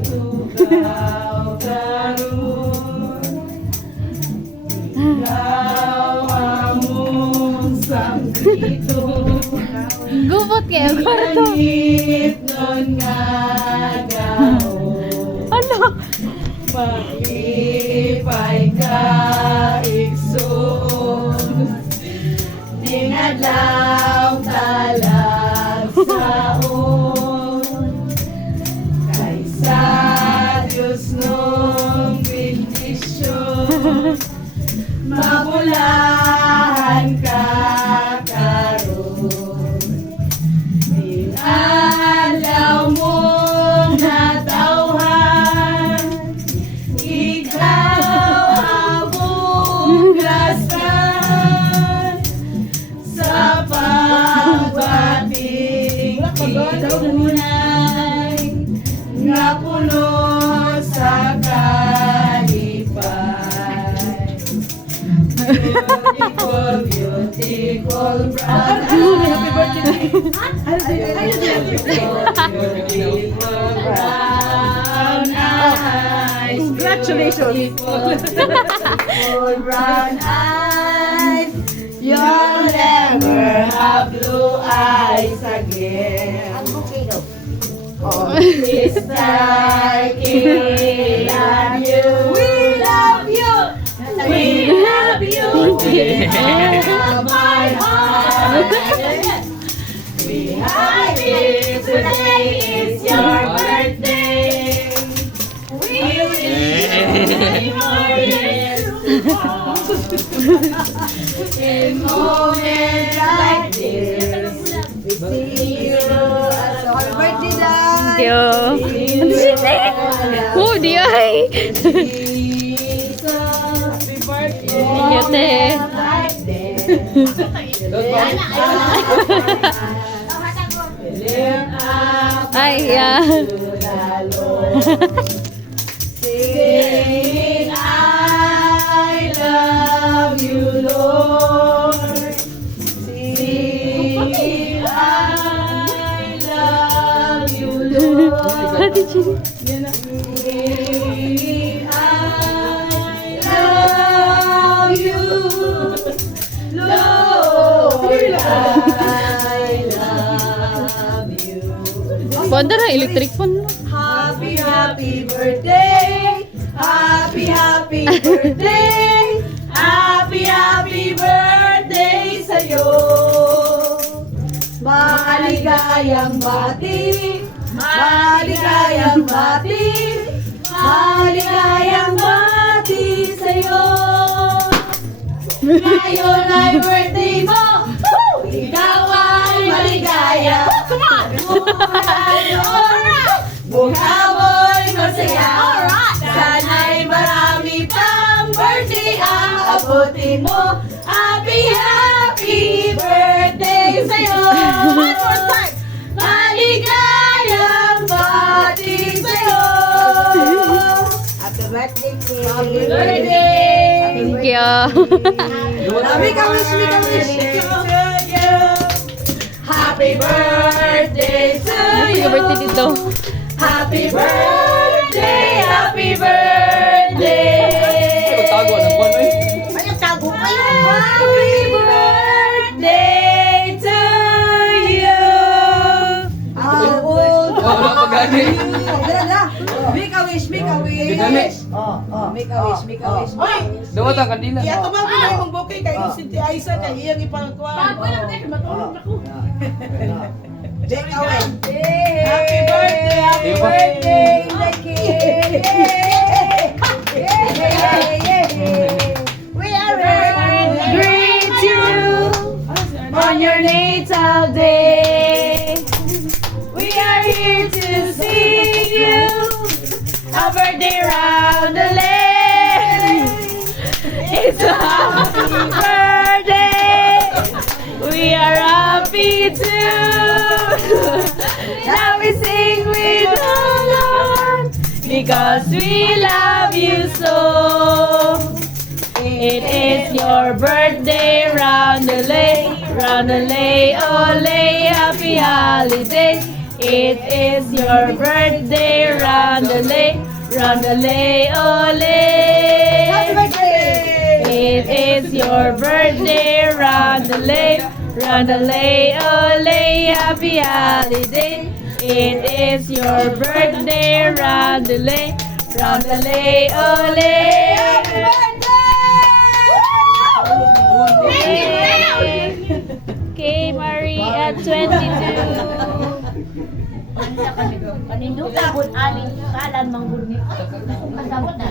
Tugaw karon ikaw among sangkito Gupot kayo, kwarto. Langit nun nga gahon Ano? Maglipay ka igsoon Dinadlaw talag saon Kaysa Diyos nung bendisyon Mabulahan ka karon Dinadlaw mong natawhan Ikaw among lasan Sa pagbating itunay Nga puno sa kalipay Beautiful, beautiful brown Beautiful brown eyes Congratulations. Beautiful brown eyes You'll never have blue eyes again Oh, sister, we love you We love you We love you with all my heart We happy today is your birthday We wish you more years In moments like this We see you as our birthday dance Thank you. Ano siya na? Oh, di ay. Happy birthday Thank you, te. Ay, yeah. Sing, I love you, Lord. Sing, I love you, Lord. Ate Chini. Sing, I love you, Lord. I love you. Banda na, electric phone. Happy, happy birthday. Happy, happy birthday. Happy, happy birthday sa'yo. Maligayang bati. Maligayang bati. Maligayang bati sa'yo. Ngayon ay birthday mo. Ikaw ay maligaya. Come on! Buhaboy masaya. Sana'y marami pang birthday ang abutin mo. Happy, happy birthday sa'yo. One more time. Maligayang bati sa'yo. Happy birthday, Happy birthday. Thank you. Make a wish, make a wish. Happy birthday to Happy you. birthday dito. Happy birthday, happy birthday. Tago ng buwan eh. Ayaw, tago kayo. Happy birthday to you. How old Wala pa gani. Make a wish, make a wish. Make a wish, make a wish. Dawat ang kandila. Iya, tumang pinay mong bukay kayo si Tia Aisa na iyang ipangkuhan. Matulog ako. Take away. Happy birthday, happy birthday, Nikki. We are Greet you on your natal day. We are here to sing you a birthday round the lane. It's a happy birthday. We are happy too. Now we sing with the Lord because we love you so. It is your birthday, round the lay, ole, happy holiday. It is your birthday, roundelay, roundelay, ole. Happy birthday! It is your birthday, roundelay, roundelay, ole. Happy holiday. It is your birthday, roundelay, roundelay, ole. Happy birthday! Kay Marie at 22. Paninduta, aling kalan, manggurni. Kasabot na.